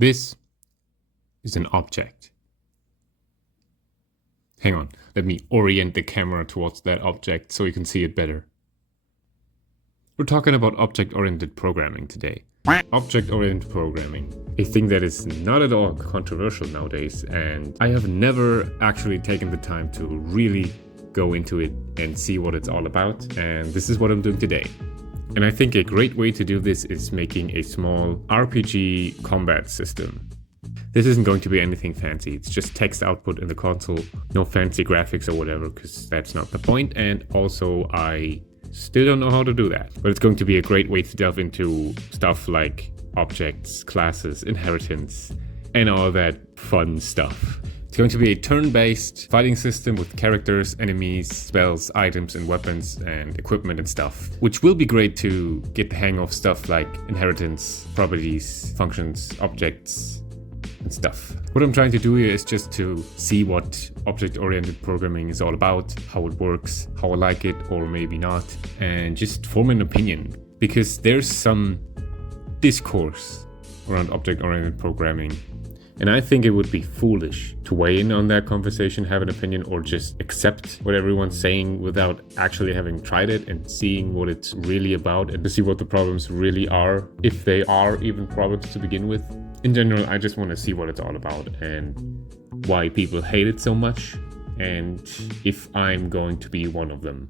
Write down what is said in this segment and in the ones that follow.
This is an object. Hang on, let me orient the camera towards that object so you can see it better. We're talking about object-oriented programming today. Object-oriented programming, a thing that is not at all controversial nowadays, and I have never actually taken the time to really go into it and see what it's all about, and this is what I'm doing today. And I think a great way to do this is making a small RPG combat system. This isn't going to be anything fancy, it's just text output in the console, no fancy graphics or whatever, because that's not the point, and also I still don't know how to do that. But it's going to be a great way to delve into stuff like objects, classes, inheritance, and all that fun stuff. It's going to be a turn-based fighting system with characters, enemies, spells, items, and weapons, and equipment and stuff, which will be great to get the hang of stuff like inheritance, properties, functions, objects, and stuff. What I'm trying to do here is just to see what object-oriented programming is all about, how it works, how I like it or maybe not, and just form an opinion. Because there's some discourse around object-oriented programming, and I think it would be foolish to weigh in on that conversation, have an opinion, or just accept what everyone's saying without actually having tried it and seeing what it's really about and to see what the problems really are, if they are even problems to begin with. In general, I just want to see what it's all about and why people hate it so much, and if I'm going to be one of them.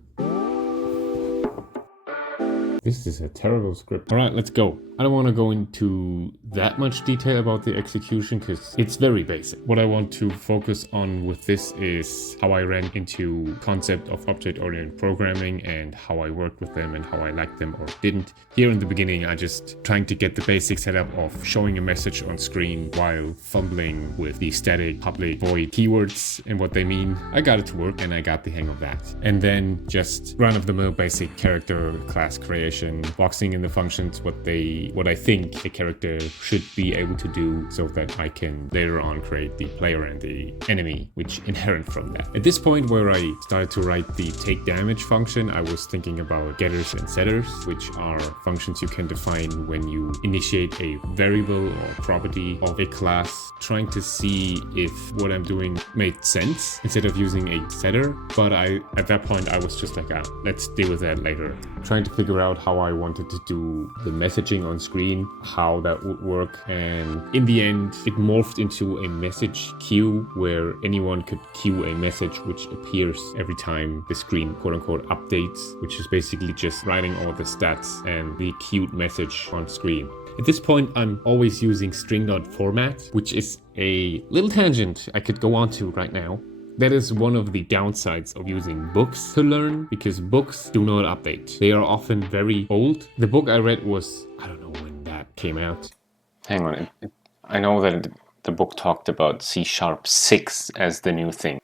This is a terrible script. Alright, let's go. I don't want to go into that much detail about the execution because it's very basic. What I want to focus on with this is how I ran into concept of object-oriented programming and how I worked with them and how I liked them or didn't. Here in the beginning, I just trying to get the basic setup of showing a message on screen while fumbling with the static, public, void keywords and what they mean. I got it to work and I got the hang of that. And then just run-of-the-mill basic character class creation, boxing in the functions, what I think a character should be able to do so that I can later on create the player and the enemy which inherit from that. At this point where I started to write the take damage function, I was thinking about getters and setters, which are functions you can define when you initiate a variable or property of a class, trying to see if what I'm doing made sense instead of using a setter. But at that point I was just like, let's deal with that later. Trying to figure out how I wanted to do the messaging on screen, how that would work, and in the end it morphed into a message queue where anyone could queue a message which appears every time the screen quote-unquote updates, which is basically just writing all the stats and the queued message on screen. At this point I'm always using string.format, which is a little tangent I could go on to right now. That is one of the downsides of using books to learn, because books do not update. They are often very old. The book I read was, I don't know when that came out. Hang on, I know that the book talked about C#6 as the new thing.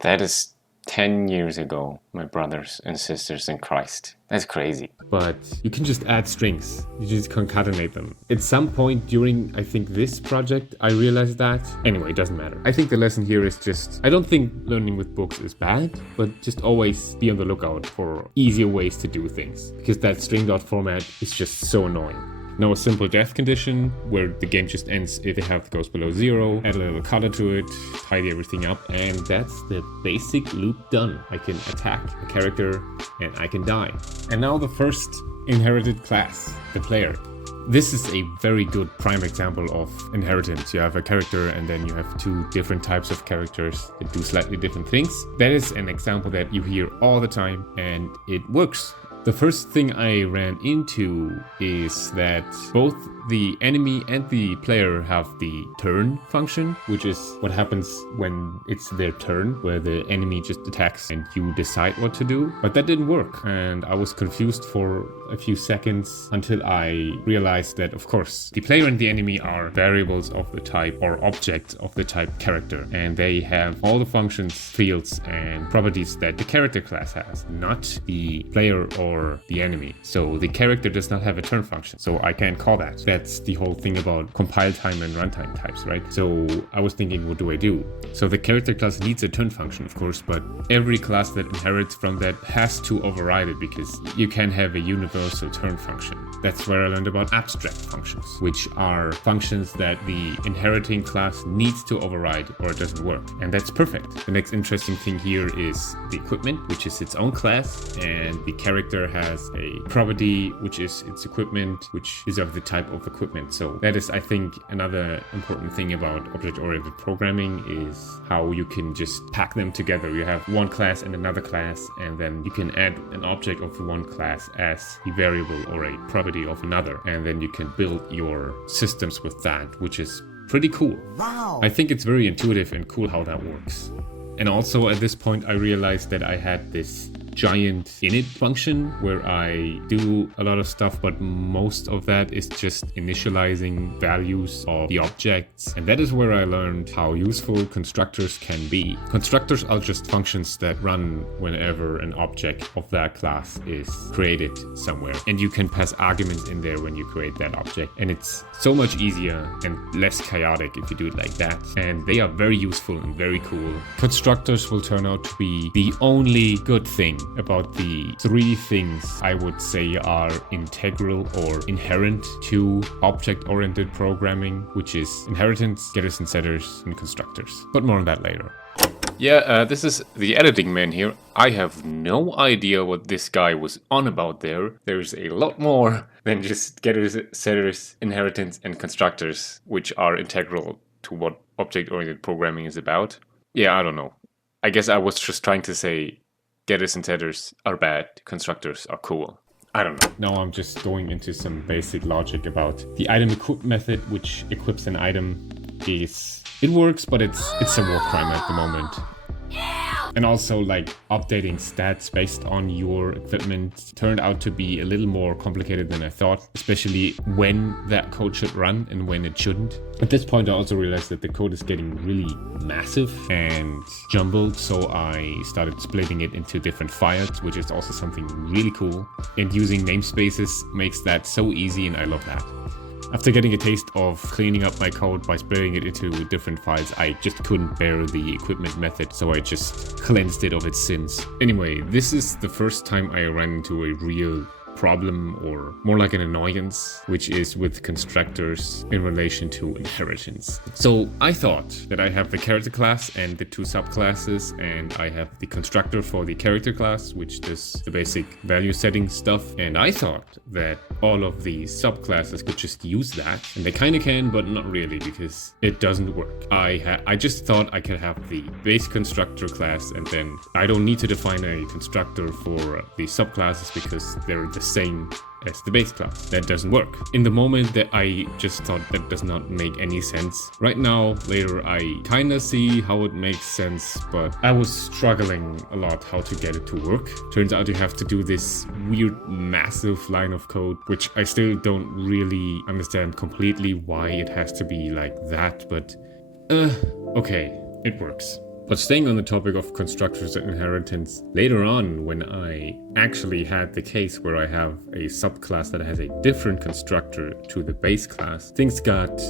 That is 10 years ago, my brothers and sisters in Christ. That's crazy. But you can just add strings. You just concatenate them. At some point during, I think, this project, I realized that. Anyway, it doesn't matter. I think the lesson here is just, I don't think learning with books is bad, but just always be on the lookout for easier ways to do things, because that string.format is just so annoying. Now a simple death condition where the game just ends if the health goes below 0, add a little color to it, tidy everything up, and that's the basic loop done. I can attack a character and I can die. And now the first inherited class, the player. This is a very good prime example of inheritance. You have a character and then you have two different types of characters that do slightly different things. That is an example that you hear all the time and it works. The first thing I ran into is that both the enemy and the player have the turn function, which is what happens when it's their turn, where the enemy just attacks and you decide what to do. But that didn't work, and I was confused for a few seconds until I realized that, of course, the player and the enemy are variables of the type or objects of the type character, and they have all the functions, fields, and properties that the character class has, not the player or or the enemy. So the character does not have a turn function, so I can't call that. That's the whole thing about compile time and runtime types, right? So I was thinking, what do I do? So the character class needs a turn function, of course, but every class that inherits from that has to override it, because you can have a universal turn function. That's where I learned about abstract functions, which are functions that the inheriting class needs to override or it doesn't work. And that's perfect. The next interesting thing here is the equipment, which is its own class, and the character has a property, which is its equipment, which is of the type of equipment. So that is, I think, another important thing about object-oriented programming is how you can just pack them together. You have one class and another class, and then you can add an object of one class as a variable or a property of another, and then you can build your systems with that, which is pretty cool. Wow. I think it's very intuitive and cool how that works. And also at this point I realized that I had this giant init function where I do a lot of stuff, but most of that is just initializing values of the objects. And that is where I learned how useful constructors can be. Constructors are just functions that run whenever an object of that class is created somewhere. And you can pass arguments in there when you create that object. And it's so much easier and less chaotic if you do it like that. And they are very useful and very cool. Constructors will turn out to be the only good thing about the three things I would say are integral or inherent to object-oriented programming, which is inheritance, getters and setters, and constructors. But more on that later. Yeah, this is the editing man here. I have no idea what this guy was on about there. There's a lot more than just getters, setters, inheritance, and constructors, which are integral to what object-oriented programming is about. Yeah, I don't know. I guess I was just trying to say getters and setters are bad, constructors are cool. I don't know. Now I'm just going into some basic logic about the item equip method, which equips an item. It works, but it's a war crime at the moment. And also, like, updating stats based on your equipment turned out to be a little more complicated than I thought, especially when that code should run and when it shouldn't. At this point, I also realized that the code is getting really massive and jumbled, so I started splitting it into different files, which is also something really cool. And using namespaces makes that so easy, and I love that. After getting a taste of cleaning up my code by splitting it into different files, I just couldn't bear the equipment method, so I just cleansed it of its sins. Anyway, this is the first time I ran into a real problem, or more like an annoyance, which is with constructors in relation to inheritance. So I thought that I have the character class and the two subclasses, and I have the constructor for the character class, which does the basic value setting stuff, and I thought that all of the subclasses could just use that, and they kind of can, but not really, because it doesn't work. I just thought I could have the base constructor class, and then I don't need to define a constructor for the subclasses because they're the same as the base class. That doesn't work. In the moment that I just thought that does not make any sense. Right now, later, I kind of see how it makes sense, but I was struggling a lot how to get it to work. Turns out you have to do this weird massive line of code, which I still don't really understand completely why it has to be like that, but okay, it works. But staying on the topic of constructors and inheritance, later on when I actually had the case where I have a subclass that has a different constructor to the base class, things got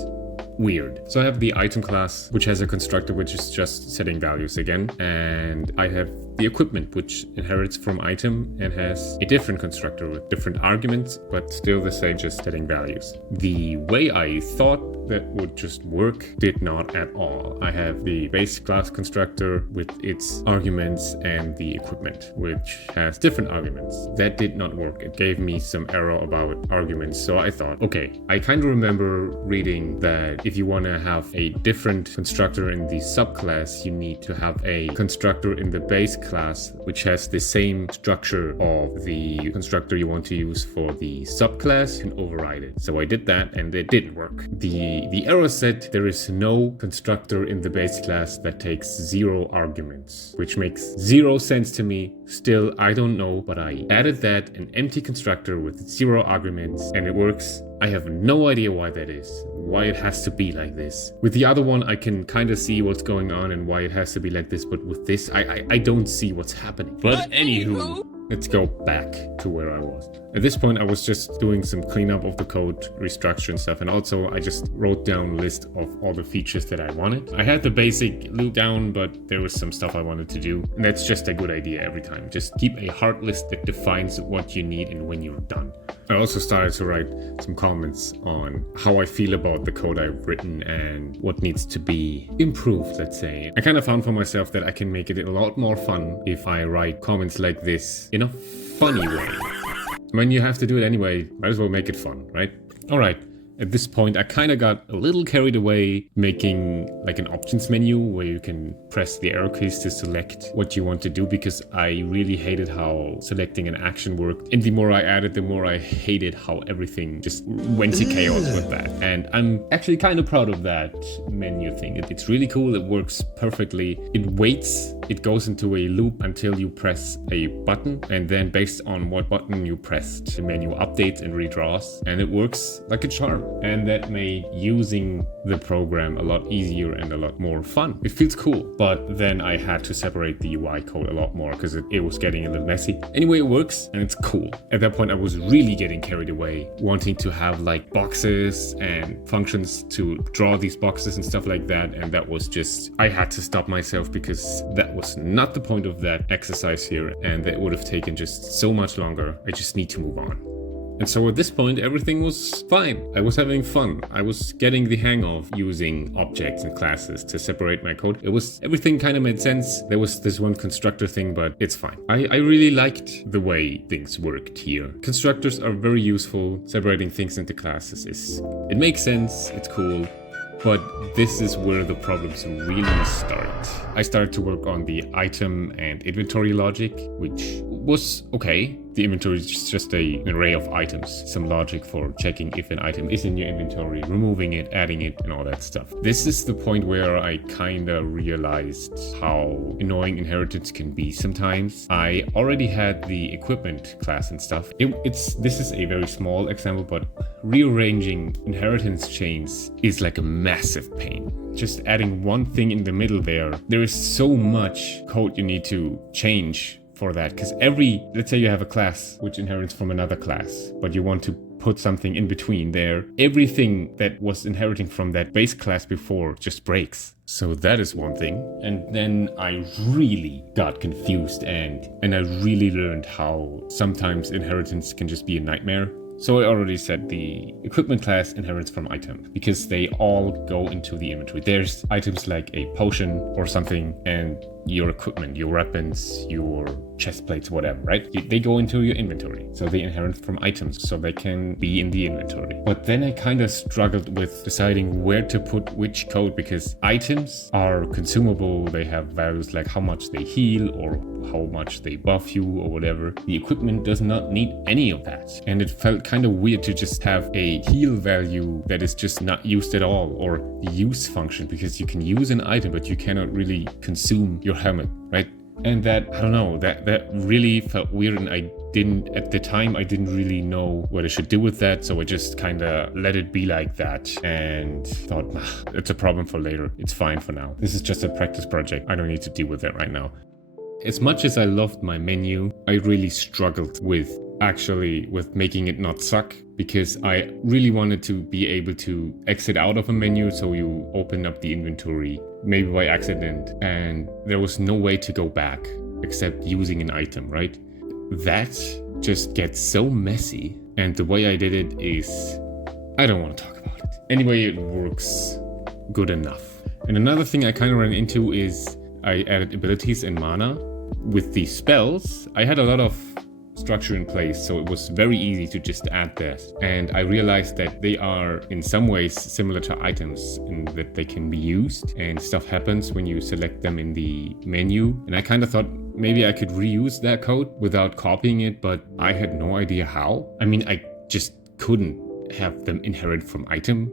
weird. So I have the item class, which has a constructor which is just setting values again, and I have the equipment, which inherits from item and has a different constructor with different arguments, but still the same, just setting values. The way I thought that would just work did not at all. I have the base class constructor with its arguments and the equipment, which has different arguments. That did not work. It gave me some error about arguments. So I thought, okay, I kind of remember reading that if you want to have a different constructor in the subclass, you need to have a constructor in the base class which has the same structure of the constructor you want to use for the subclass and override it. So I did that and it didn't work. The error said there is no constructor in the base class that takes 0 arguments, which makes 0 sense to me. Still, I don't know, but I added that, an empty constructor with 0 arguments, and it works. I have no idea why that is, why it has to be like this. With the other one, I can kind of see what's going on and why it has to be like this, but with this, I don't see what's happening. But anywho, let's go back to where I was. At this point, I was just doing some cleanup of the code, restructure and stuff. And also I just wrote down a list of all the features that I wanted. I had the basic loop down, but there was some stuff I wanted to do. And that's just a good idea every time. Just keep a hard list that defines what you need and when you're done. I also started to write some comments on how I feel about the code I've written and what needs to be improved, let's say. I kind of found for myself that I can make it a lot more fun if I write comments like this in a funny way. When you have to do it anyway, might as well make it fun, right? All right. At this point, I kind of got a little carried away making like an options menu where you can press the arrow keys to select what you want to do, because I really hated how selecting an action worked. And the more I added, the more I hated how everything just went to chaos with that. And I'm actually kind of proud of that menu thing. It's really cool. It works perfectly. It waits. It goes into a loop until you press a button. And then based on what button you pressed, the menu updates and redraws. And it works like a charm. And that made using the program a lot easier and a lot more fun. It feels cool, but then I had to separate the UI code a lot more because it was getting a little messy. Anyway, it works and it's cool. At that point, I was really getting carried away, wanting to have like boxes and functions to draw these boxes and stuff like that. And that was just, I had to stop myself because that was not the point of that exercise here. And that would have taken just so much longer. I just need to move on. And so at this point, everything was fine. I was having fun. I was getting the hang of using objects and classes to separate my code. Everything kind of made sense. There was this one constructor thing, but it's fine. I really liked the way things worked here. Constructors are very useful. Separating things into classes it makes sense. It's cool. But this is where the problems really start. I started to work on the item and inventory logic, which was okay. The inventory is just an array of items, some logic for checking if an item is in your inventory, removing it, adding it, and all that stuff. This is the point where I kinda realized how annoying inheritance can be sometimes. I already had the equipment class and stuff. This is a very small example, but rearranging inheritance chains is like a massive pain. Just adding one thing in the middle there is so much code you need to change for that, because let's say you have a class which inherits from another class, but you want to put something in between there, everything that was inheriting from that base class before just breaks. So that is one thing. And then I really got confused and I really learned how sometimes inheritance can just be a nightmare. So I already said the equipment class inherits from item because they all go into the inventory. There's items like a potion or something and your equipment, your weapons, your chest plates, whatever, right? They go into your inventory. So they inherit from items, so they can be in the inventory. But then I kind of struggled with deciding where to put which code, because items are consumable. They have values like how much they heal or how much they buff you or whatever. The equipment does not need any of that. And it felt kind of weird to just have a heal value that is just not used at all, or the use function, because you can use an item, but you cannot really consume your helmet, right? And that, I don't know, that really felt weird, and at the time, I didn't really know what I should do with that, so I just kind of let it be like that and thought, it's a problem for later. It's fine for now. This is just a practice project. I don't need to deal with that right now. As much as I loved my menu, I really struggled with making it not suck, because I really wanted to be able to exit out of a menu, so you open up the inventory, maybe by accident, and there was no way to go back except using an item, right? That just gets so messy, and the way I did it is, I don't want to talk about it. Anyway, it works good enough. And another thing I kind of ran into is I added abilities and mana. With these spells, I had a lot of structure in place, so it was very easy to just add that. And I realized that they are in some ways similar to items in that they can be used and stuff happens when you select them in the menu. And I kind of thought maybe I could reuse that code without copying it, but I had no idea how. I mean, I just couldn't. have them inherit from item.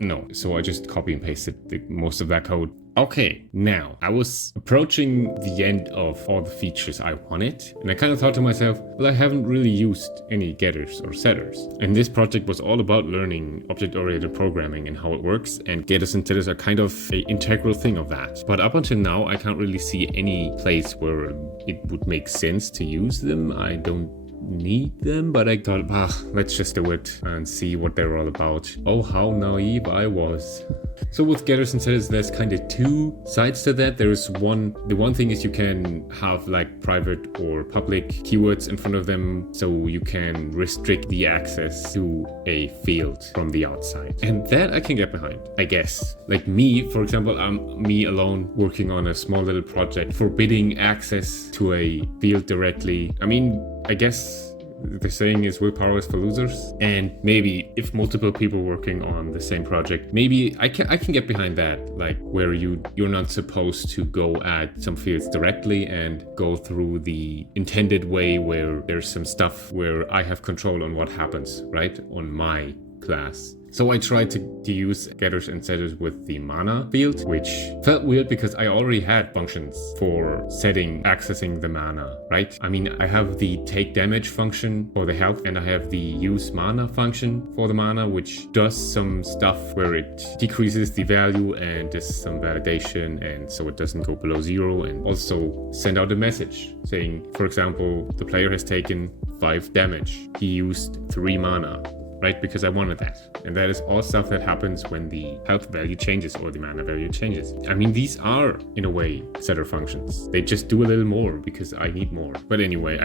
No. So I just copy and pasted most of that code. Okay, now I was approaching the end of all the features I wanted, and I kind of thought to myself, well, I haven't really used any getters or setters. And this project was all about learning object-oriented programming and how it works, and getters and setters are kind of an integral thing of that. But up until now, I can't really see any place where it would make sense to use them. I don't need them, but I thought, let's just do it and see what they're all about. Oh, how naive I was. So with getters and setters, there's kind of two sides to that. The one thing is you can have like private or public keywords in front of them, so you can restrict the access to a field from the outside. And that I can get behind, I guess. Like me, for example, I'm me alone working on a small little project, forbidding access to a field directly. I mean, I guess the saying is willpower is for losers, and maybe if multiple people working on the same project, maybe I can get behind that, like where you're not supposed to go at some fields directly and go through the intended way where there's some stuff where I have control on what happens, right, on my class. So I tried to use getters and setters with the mana field, which felt weird because I already had functions for accessing the mana, right? I mean, I have the take damage function for the health, and I have the use mana function for the mana, which does some stuff where it decreases the value and does some validation, and so it doesn't go below 0, and also send out a message saying, for example, the player has taken 5 damage. He used 3 mana. Right, because I wanted that. And that is all stuff that happens when the health value changes or the mana value changes. I mean, these are, in a way, setter functions. They just do a little more because I need more. But anyway,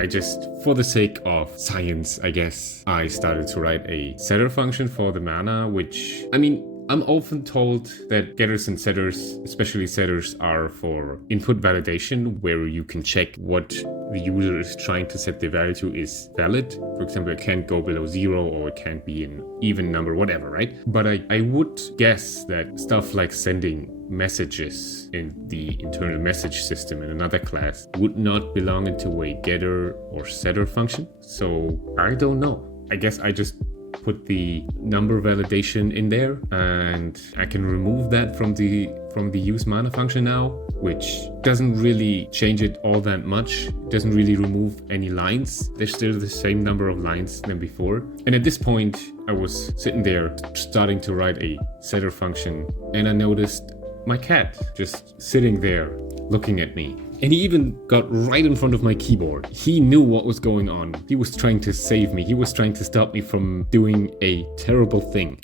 for the sake of science, I guess, I started to write a setter function for the mana, which, I mean, I'm often told that getters and setters, especially setters, are for input validation, where you can check what the user is trying to set the value to is valid. For example, it can't go below 0, or it can't be an even number, whatever, right? But I would guess that stuff like sending messages in the internal message system in another class would not belong into a getter or setter function. So I don't know. I guess I just put the number validation in there, and I can remove that from the use mana function now, which doesn't really change it all that much. It doesn't really remove any lines. There's still the same number of lines than before. And at this point, I was sitting there starting to write a setter function, and I noticed my cat just sitting there looking at me. And he even got right in front of my keyboard. He knew what was going on. He was trying to save me. He was trying to stop me from doing a terrible thing.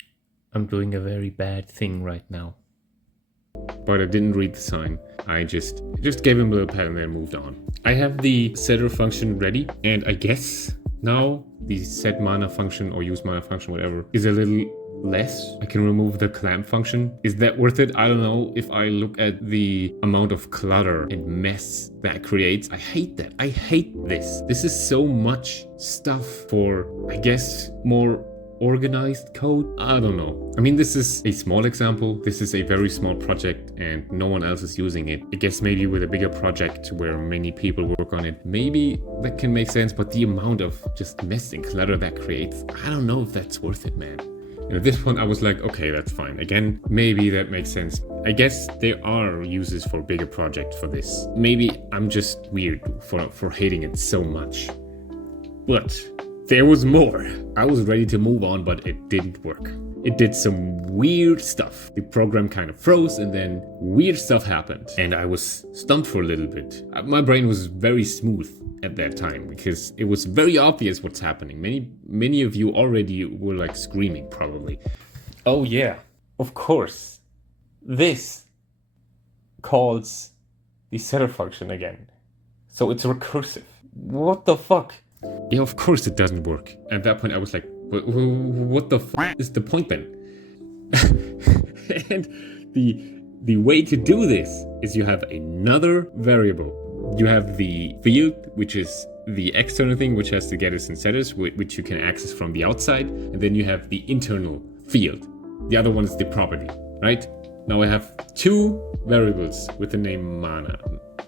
I'm doing a very bad thing right now. But I didn't read the sign. I just gave him a little pat and then moved on. I have the setter function ready, and I guess now the set mana function or use mana function, whatever, is a little less. I can remove the clamp function. Is that worth it? I don't know. If I look at the amount of clutter and mess that creates, I hate that. I hate this. This is so much stuff for, I guess, more organized code. I don't know. I mean, this is a small example. This is a very small project and no one else is using it. I guess maybe with a bigger project where many people work on it, maybe that can make sense, but the amount of just mess and clutter that creates, I don't know if that's worth it, man. And at this point, I was like, okay, that's fine. Again, maybe that makes sense. I guess there are uses for bigger projects for this. Maybe I'm just weird for hating it so much. But there was more. I was ready to move on, but it didn't work. It did some weird stuff. The program kind of froze, and then weird stuff happened. And I was stumped for a little bit. My brain was very smooth at that time because it was very obvious what's happening. Many of you already were like screaming probably. Oh yeah, of course. This calls the setter function again. So it's recursive. What the fuck? Yeah, of course it doesn't work. At that point I was like, what the fuck is the point then? And the way to do this is you have another variable. You have the field, which is the external thing, which has the getters and setters, which you can access from the outside. And then you have the internal field. The other one is the property, right? Now I have two variables with the name mana.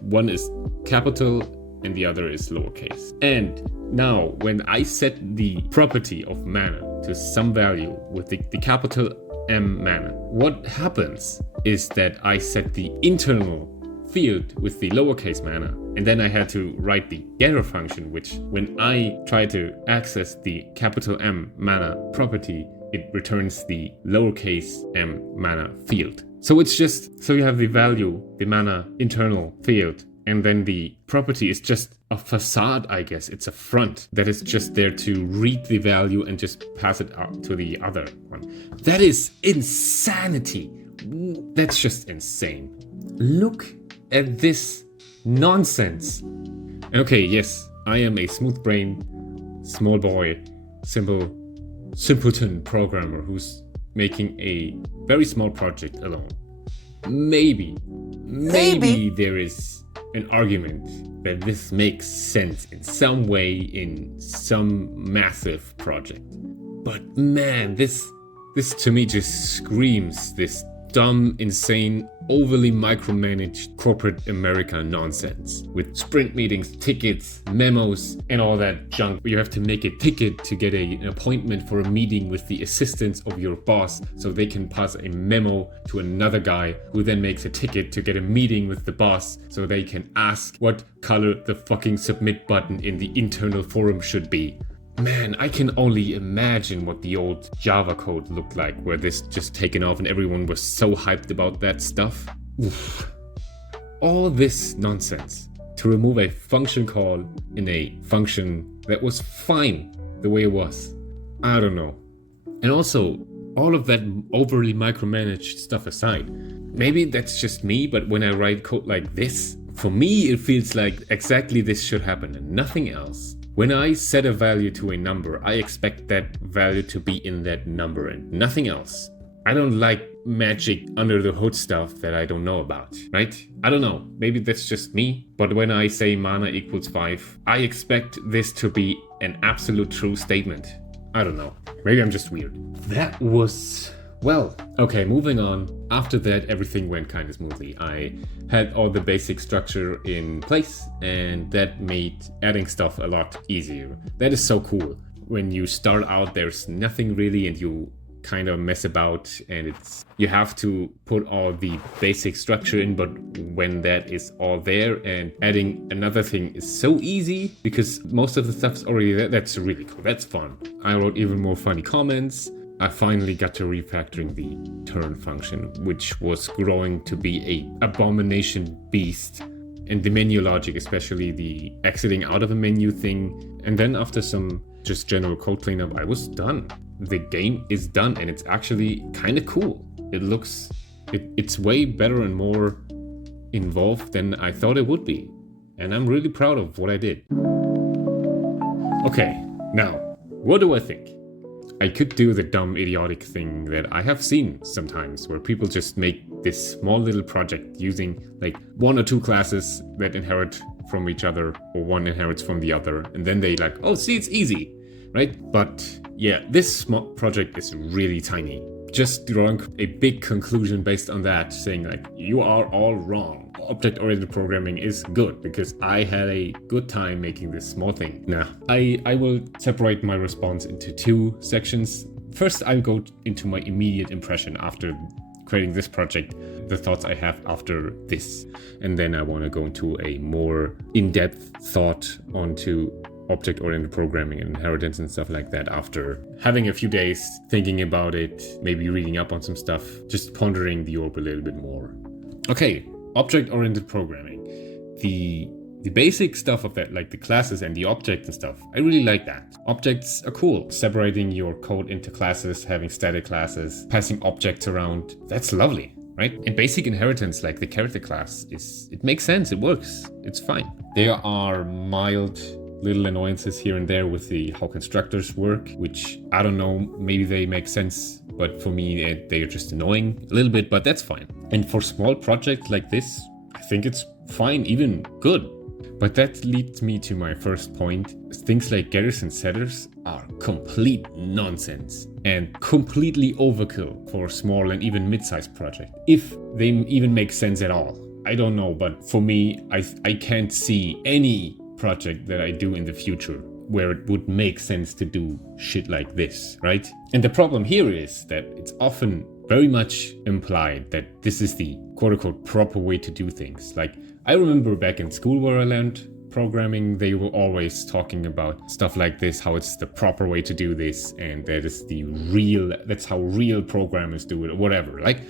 One is capital and the other is lowercase. And now when I set the property of mana to some value with the capital M mana. What happens is that I set the internal field with the lowercase mana, and then I had to write the getter function, which when I try to access the capital M mana property, it returns the lowercase m mana field. So it's just, so you have the value, the mana internal field, and then the property is just a facade, I guess. It's a front that is just there to read the value and just pass it out to the other one. That is insanity. That's just insane. Look at this nonsense. Okay, yes, I am a smooth brain, small boy, simpleton programmer who's making a very small project alone. Maybe there is an argument that this makes sense in some way in some massive project. But man, this to me just screams this dumb, insane, overly micromanaged corporate America nonsense with sprint meetings, tickets, memos, and all that junk. You have to make a ticket to get an appointment for a meeting with the assistants of your boss so they can pass a memo to another guy who then makes a ticket to get a meeting with the boss so they can ask what color the fucking submit button in the internal forum should be. Man, I can only imagine what the old Java code looked like, where this just taken off and everyone was so hyped about that stuff. Oof. All this nonsense to remove a function call in a function that was fine the way it was. I don't know. And also, all of that overly micromanaged stuff aside, maybe that's just me, but when I write code like this, for me it feels like exactly this should happen and nothing else. When I set a value to a number, I expect that value to be in that number and nothing else. I don't like magic under the hood stuff that I don't know about, right? I don't know, maybe that's just me, but when I say mana equals 5, I expect this to be an absolute true statement. I don't know, maybe I'm just weird. That was... well, okay, moving on. After that, everything went kind of smoothly. I had all the basic structure in place, and that made adding stuff a lot easier. That is so cool. When you start out, there's nothing really, and you kind of mess about, and you have to put all the basic structure in, but when that is all there, and adding another thing is so easy, because most of the stuff's already there. That's really cool. That's fun. I wrote even more funny comments. I finally got to refactoring the turn function, which was growing to be a abomination beast. And the menu logic, especially the exiting out of a menu thing. And then after some just general code cleanup, I was done. The game is done and it's actually kind of cool. It's way better and more involved than I thought it would be. And I'm really proud of what I did. Okay, now, what do I think? I could do the dumb idiotic thing that I have seen sometimes, where people just make this small little project using like 1 or 2 classes that inherit from each other, or one inherits from the other, and then they like, oh, see, it's easy, right? But yeah, this small project is really tiny. Just drawing a big conclusion based on that, saying like, you are all wrong. Object-oriented programming is good because I had a good time making this small thing. Now, I will separate my response into 2 sections. First, I'll go into my immediate impression after creating this project, the thoughts I have after this. And then I want to go into a more in-depth thought onto object-oriented programming and inheritance and stuff like that after having a few days thinking about it, maybe reading up on some stuff, just pondering the orb a little bit more. Okay, object-oriented programming. The basic stuff of that, like the classes and the object and stuff, I really like that. Objects are cool. Separating your code into classes, having static classes, passing objects around, that's lovely, right? And basic inheritance, like the character class, it makes sense, it works, it's fine. There are mild little annoyances here and there with how constructors work, which I don't know, maybe they make sense, but for me they are just annoying a little bit, but that's fine. And for small projects like this, I think it's fine, even good. But that leads me to my first point. Things like getters and setters are complete nonsense and completely overkill for small and even mid-sized projects, if they even make sense at all. I don't know, but for me, I can't see any project that I do in the future where it would make sense to do shit like this, right? And the problem here is that it's often very much implied that this is the quote-unquote proper way to do things. Like, I remember back in school where I learned programming, they were always talking about stuff like this, how it's the proper way to do this, and that's how real programmers do it, or whatever. Like,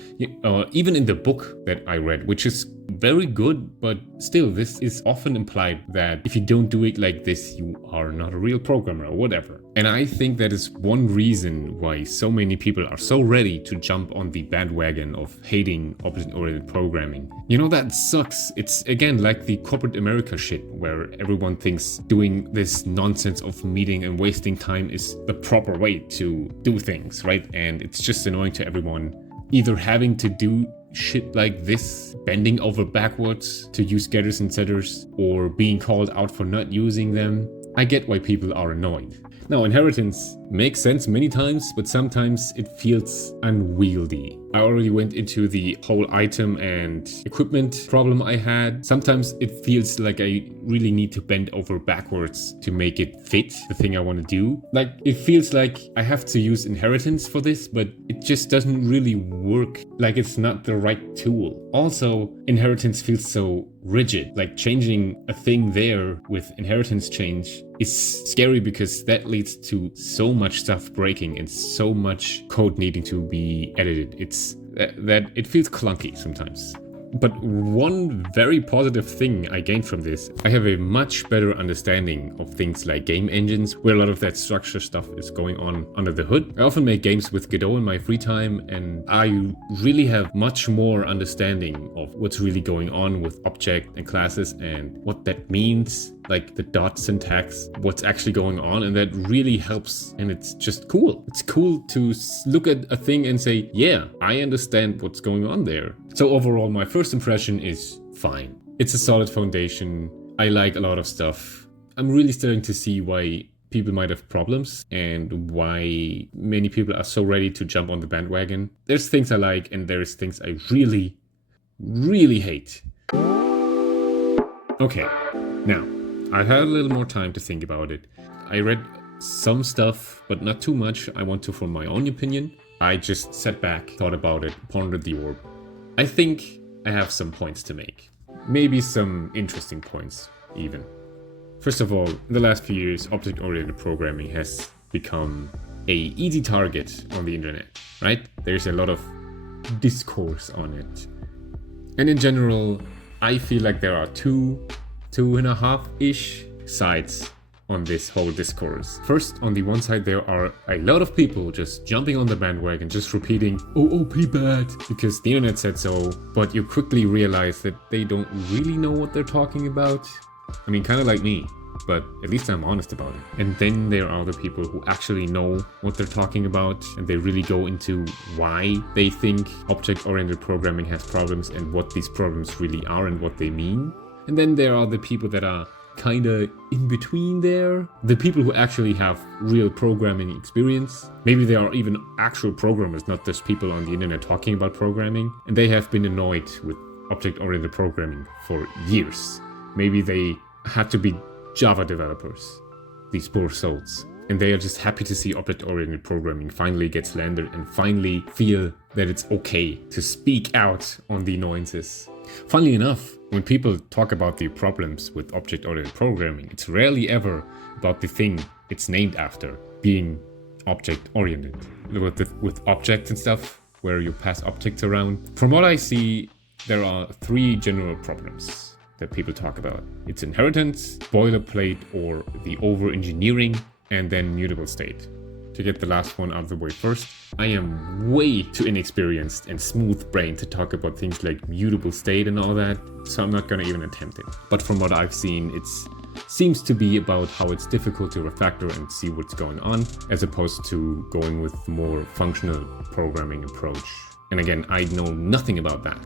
even in the book that I read, which is very good, but still, this is often implied that if you don't do it like this, you are not a real programmer or whatever. And I think that is one reason why so many people are so ready to jump on the bandwagon of hating object-oriented programming. You know, that sucks. It's again like the corporate America shit, where everyone thinks doing this nonsense of meeting and wasting time is the proper way to do things, right? And it's just annoying to everyone, either having to do shit like this, bending over backwards to use getters and setters, or being called out for not using them. I get why people are annoyed. Now, inheritance makes sense many times, but sometimes it feels unwieldy. I already went into the whole item and equipment problem I had. Sometimes it feels like I really need to bend over backwards to make it fit the thing I want to do. Like, it feels like I have to use inheritance for this, but it just doesn't really work. Like, it's not the right tool. Also, inheritance feels so rigid. Like, changing a thing there with inheritance change is scary because that leads to so much stuff breaking and so much code needing to be edited. It's that it feels clunky sometimes. But one very positive thing I gained from this, I have a much better understanding of things like game engines, where a lot of that structure stuff is going on under the hood. I often make games with Godot in my free time, and I really have much more understanding of what's really going on with object and classes and what that means, like the dot syntax, what's actually going on, and that really helps, and it's just cool. It's cool to look at a thing and say, yeah, I understand what's going on there. So overall, my first impression is fine. It's a solid foundation. I like a lot of stuff. I'm really starting to see why people might have problems and why many people are so ready to jump on the bandwagon. There's things I like and there's things I really, really hate. Okay, now, I had a little more time to think about it. I read some stuff, but not too much. I want to form my own opinion. I just sat back, thought about it, pondered the orb. I think I have some points to make. Maybe some interesting points, even. First of all, in the last few years, object-oriented programming has become an easy target on the internet, right? There's a lot of discourse on it. And in general, I feel like there are two and a half-ish sides on this whole discourse. First, on the one side, there are a lot of people just jumping on the bandwagon, just repeating, oh, OP bad, because the internet said so, but you quickly realize that they don't really know what they're talking about. I mean, kind of like me, but at least I'm honest about it. And then there are the people who actually know what they're talking about, and they really go into why they think object-oriented programming has problems and what these problems really are and what they mean. And then there are the people that are kinda in between there. The people who actually have real programming experience. Maybe they are even actual programmers, not just people on the internet talking about programming. And they have been annoyed with object-oriented programming for years. Maybe they had to be Java developers, these poor souls. And they are just happy to see object-oriented programming finally get slandered and finally feel that it's okay to speak out on the annoyances. Funnily enough, when people talk about the problems with object-oriented programming, it's rarely ever about the thing it's named after, being object-oriented. With objects and stuff, where you pass objects around. From what I see, there are three general problems that people talk about. It's inheritance, boilerplate, or the over-engineering, and then mutable state. To get the last one out of the way first, I am way too inexperienced and smooth-brained to talk about things like mutable state and all that, so I'm not gonna even attempt it. But from what I've seen, it seems to be about how it's difficult to refactor and see what's going on, as opposed to going with the more functional programming approach. And again, I know nothing about that.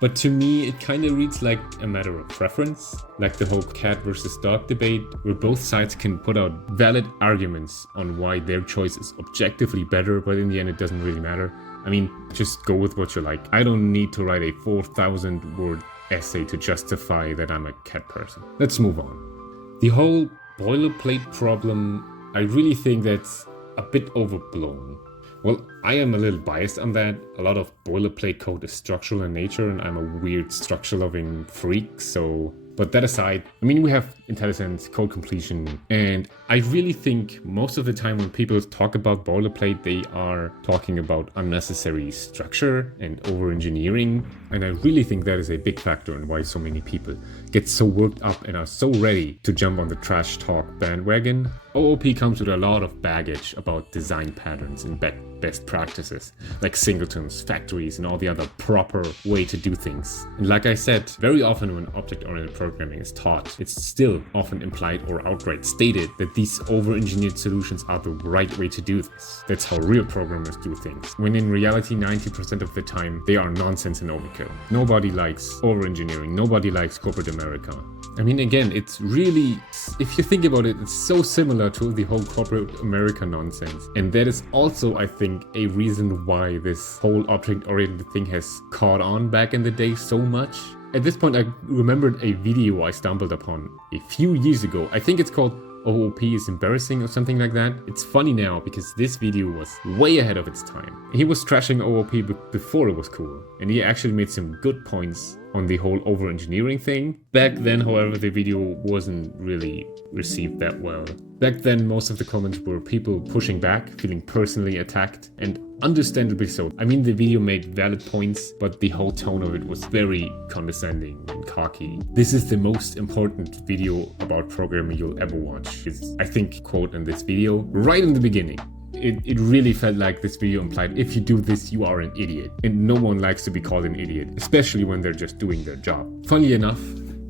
But to me, it kind of reads like a matter of preference, like the whole cat versus dog debate, where both sides can put out valid arguments on why their choice is objectively better, but in the end, it doesn't really matter. I mean, just go with what you like. I don't need to write a 4,000 word essay to justify that I'm a cat person. Let's move on. The whole boilerplate problem, I really think that's a bit overblown. Well, I am a little biased on that. A lot of boilerplate code is structural in nature, and I'm a weird structure-loving freak, so... But that aside, I mean, we have IntelliSense, code completion, and I really think most of the time when people talk about boilerplate, they are talking about unnecessary structure and over-engineering, and I really think that is a big factor in why so many people get so worked up and are so ready to jump on the trash talk bandwagon. OOP comes with a lot of baggage about design patterns and best practices, like singletons, factories, and all the other proper way to do things. And like I said, very often when object-oriented programming is taught, it's still often implied or outright stated that these over-engineered solutions are the right way to do this. That's how real programmers do things, when in reality 90% of the time they are nonsense and overkill. Nobody likes over-engineering, nobody likes corporate America. I mean, again, it's really, if you think about it, it's so similar to the whole corporate America nonsense. And that is also, I think, a reason why this whole object-oriented thing has caught on back in the day so much. At this point, I remembered a video I stumbled upon a few years ago. I think it's called OOP is embarrassing or something like that. It's funny now because this video was way ahead of its time. He was trashing OOP before it was cool, and he actually made some good points on the whole over-engineering thing. Back then, however, the video wasn't really received that well. Back then, most of the comments were people pushing back, feeling personally attacked, and understandably so. I mean, the video made valid points, but the whole tone of it was very condescending and cocky. This is the most important video about programming you'll ever watch. It's, I think, quote in this video, right in the beginning. It really felt like this video implied if you do this, you are an idiot. And no one likes to be called an idiot, especially when they're just doing their job. Funnily enough,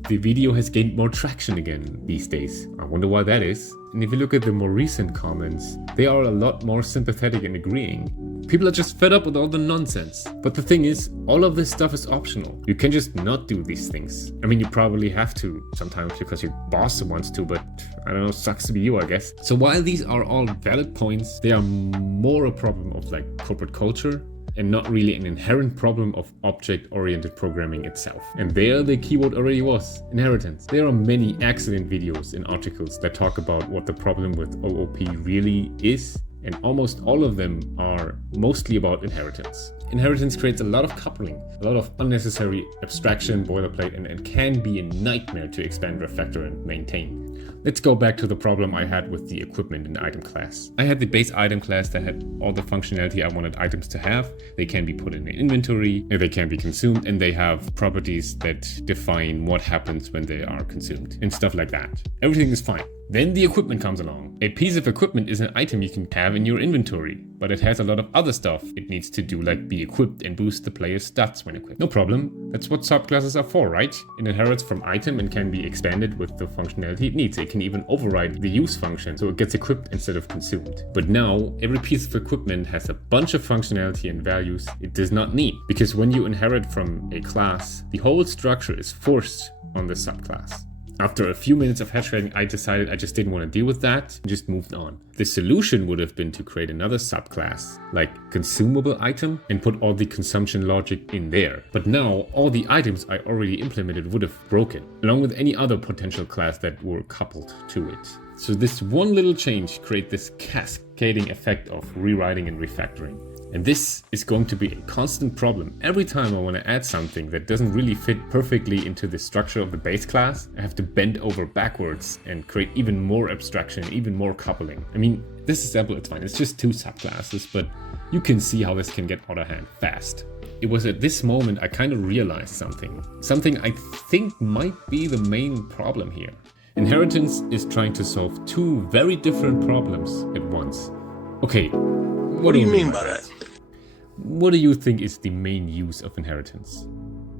the video has gained more traction again these days. I wonder why that is. And if you look at the more recent comments, they are a lot more sympathetic and agreeing. People are just fed up with all the nonsense. But the thing is, all of this stuff is optional. You can just not do these things. I mean, you probably have to sometimes because your boss wants to, but I don't know, sucks to be you, I guess. So while these are all valid points, they are more a problem of like corporate culture and not really an inherent problem of object-oriented programming itself. And there the keyword already was, inheritance. There are many excellent videos and articles that talk about what the problem with OOP really is, and almost all of them are mostly about inheritance. Inheritance creates a lot of coupling, a lot of unnecessary abstraction, boilerplate, and can be a nightmare to expand, refactor, and maintain. Let's go back to the problem I had with the equipment in the item class. I had the base item class that had all the functionality I wanted items to have. They can be put in an inventory, they can be consumed, and they have properties that define what happens when they are consumed, and stuff like that. Everything is fine. Then the equipment comes along. A piece of equipment is an item you can have in your inventory, but it has a lot of other stuff it needs to do, like be equipped and boost the player's stats when equipped. No problem, that's what subclasses are for, right? It inherits from item and can be expanded with the functionality it needs. It can even override the use function, so it gets equipped instead of consumed. But now, every piece of equipment has a bunch of functionality and values it does not need, because when you inherit from a class, the whole structure is forced on the subclass. After a few minutes of hashtagging, I decided I just didn't want to deal with that and just moved on. The solution would have been to create another subclass, like consumable item, and put all the consumption logic in there. But now, all the items I already implemented would have broken, along with any other potential class that were coupled to it. So this one little change creates this cascading effect of rewriting and refactoring. And this is going to be a constant problem. Every time I want to add something that doesn't really fit perfectly into the structure of the base class, I have to bend over backwards and create even more abstraction, even more coupling. I mean, this example, it's fine. It's just two subclasses, but you can see how this can get out of hand fast. It was at this moment I kind of realized something I think might be the main problem here. Inheritance is trying to solve two very different problems at once. Okay, what do you mean by that? What do you think is the main use of inheritance?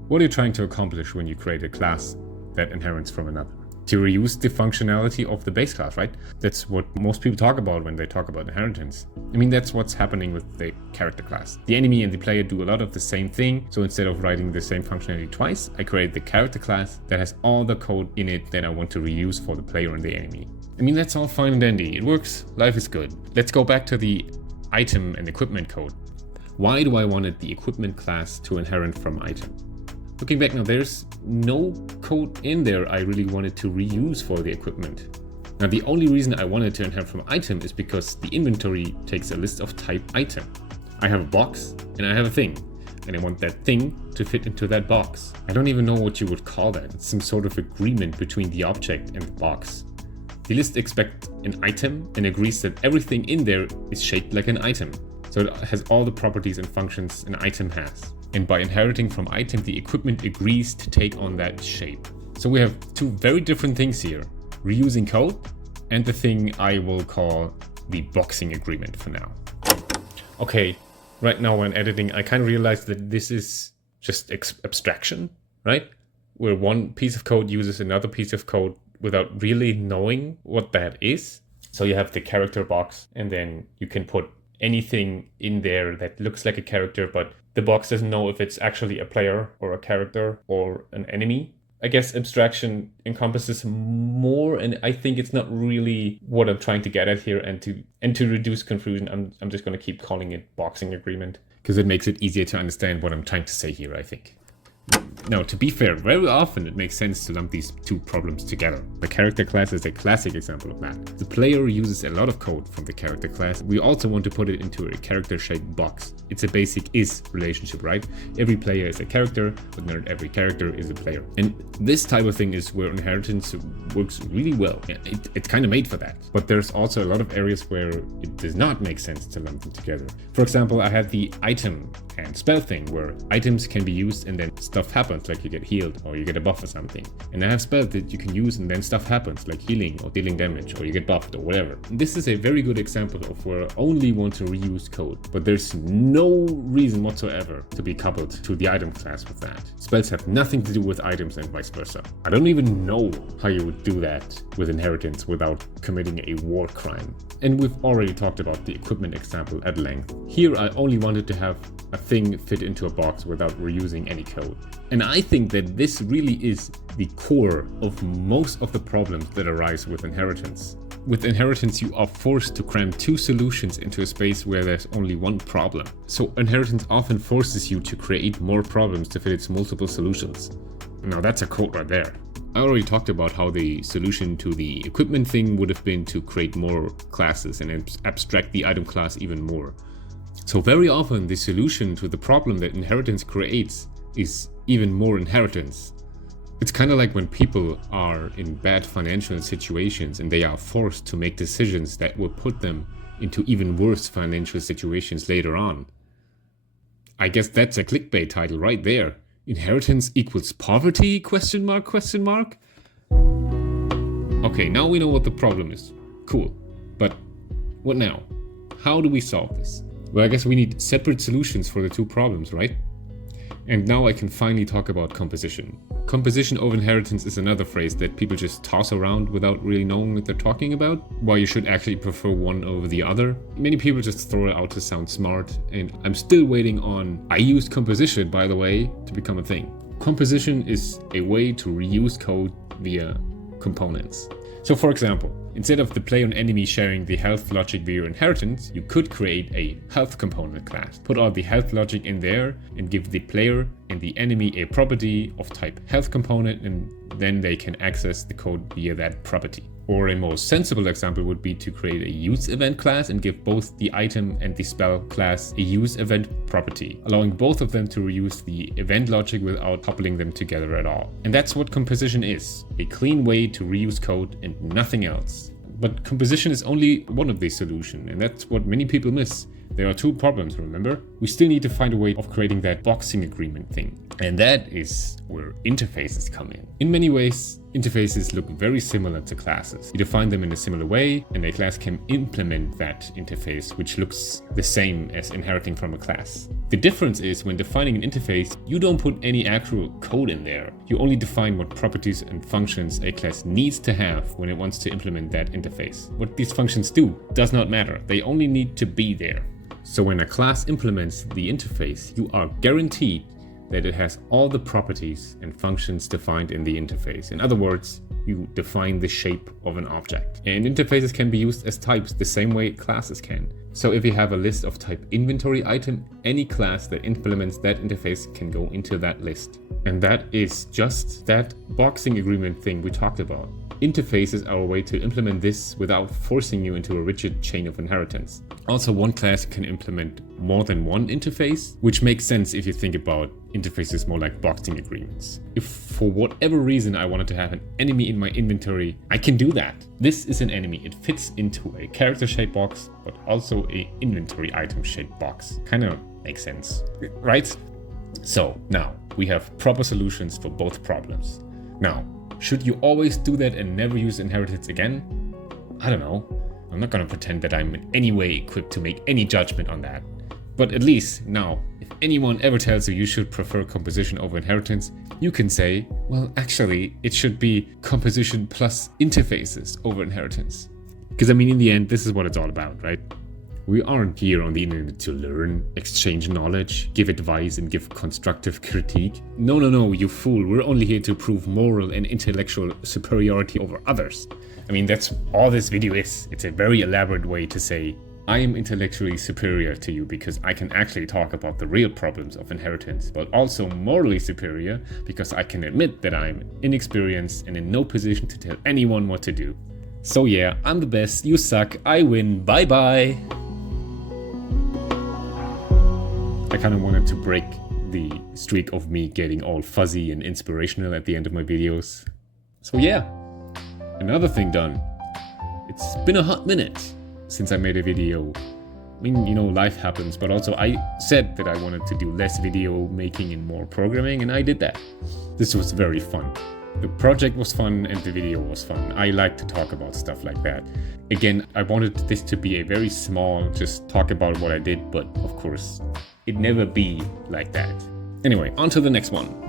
What are you trying to accomplish when you create a class that inherits from another? To reuse the functionality of the base class, right? That's what most people talk about when they talk about inheritance. I mean, that's what's happening with the character class. The enemy and the player do a lot of the same thing, so instead of writing the same functionality twice, I create the character class that has all the code in it that I want to reuse for the player and the enemy. I mean, that's all fine and dandy. It works, life is good. Let's go back to the item and equipment code. Why do I want the equipment class to inherit from item? Looking back now, there's no code in there I really wanted to reuse for the equipment. Now, the only reason I wanted to inherit from item is because the inventory takes a list of type item. I have a box and I have a thing, and I want that thing to fit into that box. I don't even know what you would call that. It's some sort of agreement between the object and the box. The list expects an item and agrees that everything in there is shaped like an item. So it has all the properties and functions an item has. And by inheriting from item, the equipment agrees to take on that shape. So we have two very different things here. Reusing code and the thing I will call the boxing agreement for now. Okay, right now when editing, I kind of realized that this is just abstraction, right? Where one piece of code uses another piece of code without really knowing what that is. So you have the character box, and then you can put anything in there that looks like a character, but the box doesn't know if it's actually a player or a character or an enemy. I guess abstraction encompasses more, and I think it's not really what I'm trying to get at here. And to reduce confusion, I'm just going to keep calling it boxing agreement because it makes it easier to understand what I'm trying to say here, I think. Now, to be fair, very often it makes sense to lump these two problems together. The character class is a classic example of that. The player uses a lot of code from the character class. We also want to put it into a character-shaped box. It's a basic is relationship, right? Every player is a character, but not every character is a player. And this type of thing is where inheritance works really well. It's kind of made for that. But there's also a lot of areas where it does not make sense to lump them together. For example, I had the item and spell thing where items can be used and then stuff happens, like you get healed or you get a buff or something. And I have spells that you can use and then stuff happens, like healing or dealing damage, or you get buffed or whatever. And this is a very good example of where I only want to reuse code, but there's no reason whatsoever to be coupled to the item class with that. Spells have nothing to do with items and vice versa. I don't even know how you would do that with inheritance without committing a war crime. And we've already talked about the equipment example at length. Here I only wanted to have a thing fit into a box without reusing any code. And I think that this really is the core of most of the problems that arise with inheritance. With inheritance, you are forced to cram two solutions into a space where there's only one problem. So inheritance often forces you to create more problems to fit its multiple solutions. Now that's a quote right there. I already talked about how the solution to the equipment thing would have been to create more classes and abstract the item class even more. So very often the solution to the problem that inheritance creates is even more inheritance. It's kind of like when people are in bad financial situations and they are forced to make decisions that will put them into even worse financial situations later on. I guess that's a clickbait title right there. Inheritance equals poverty? Question mark, question mark? Okay, now we know what the problem is. Cool. But what now? How do we solve this? Well, I guess we need separate solutions for the two problems, right? And now I can finally talk about composition. Composition of inheritance is another phrase that people just toss around without really knowing what they're talking about, why you should actually prefer one over the other. Many people just throw it out to sound smart, and I'm still waiting on I used composition, by the way, to become a thing. Composition is a way to reuse code via components. So for example, instead of the player and enemy sharing the health logic via inheritance, you could create a health component class. Put all the health logic in there and give the player and the enemy a property of type health component, and then they can access the code via that property. Or a more sensible example would be to create a use event class and give both the item and the spell class a use event property, allowing both of them to reuse the event logic without coupling them together at all. And that's what composition is, a clean way to reuse code and nothing else. But composition is only one of these solutions, and that's what many people miss. There are two problems, remember? We still need to find a way of creating that boxing agreement thing. And that is where interfaces come in. In many ways, interfaces look very similar to classes. You define them in a similar way, and a class can implement that interface, which looks the same as inheriting from a class. The difference is when defining an interface, you don't put any actual code in there. You only define what properties and functions a class needs to have when it wants to implement that interface. What these functions do does not matter. They only need to be there. So when a class implements the interface, you are guaranteed that it has all the properties and functions defined in the interface. In other words, you define the shape of an object. And interfaces can be used as types the same way classes can. So if you have a list of type inventory item, any class that implements that interface can go into that list. And that is just that boxing agreement thing we talked about. interfaces are a way to implement this without forcing you into a rigid chain of inheritance. Also, one class can implement more than one interface, which makes sense if you think about interfaces more like boxing agreements. If for whatever reason I wanted to have an enemy in my inventory, I can do that. This is an enemy. It fits into a character shaped box, but also a inventory item shaped box. Kind of makes sense, right? So now we have proper solutions for both problems. Now, should you always do that and never use inheritance again? I don't know. I'm not gonna pretend that I'm in any way equipped to make any judgment on that. But at least now, if anyone ever tells you should prefer composition over inheritance, you can say, well, actually, it should be composition plus interfaces over inheritance. Because I mean, in the end, this is what it's all about, right? We aren't here on the internet to learn, exchange knowledge, give advice, and give constructive critique. No, you fool. We're only here to prove moral and intellectual superiority over others. I mean, that's all this video is. It's a very elaborate way to say, I am intellectually superior to you because I can actually talk about the real problems of inheritance, but also morally superior because I can admit that I'm inexperienced and in no position to tell anyone what to do. So yeah, I'm the best, you suck, I win, bye bye! I kind of wanted to break the streak of me getting all fuzzy and inspirational at the end of my videos. So yeah, another thing done. It's been a hot minute since I made a video. I mean, you know, life happens, but also I said that I wanted to do less video making and more programming, and I did that. This was very fun. The project was fun and the video was fun. I like to talk about stuff like that. Again, I wanted this to be a very small, just talk about what I did, but of course, it'd never be like that. Anyway, on to the next one.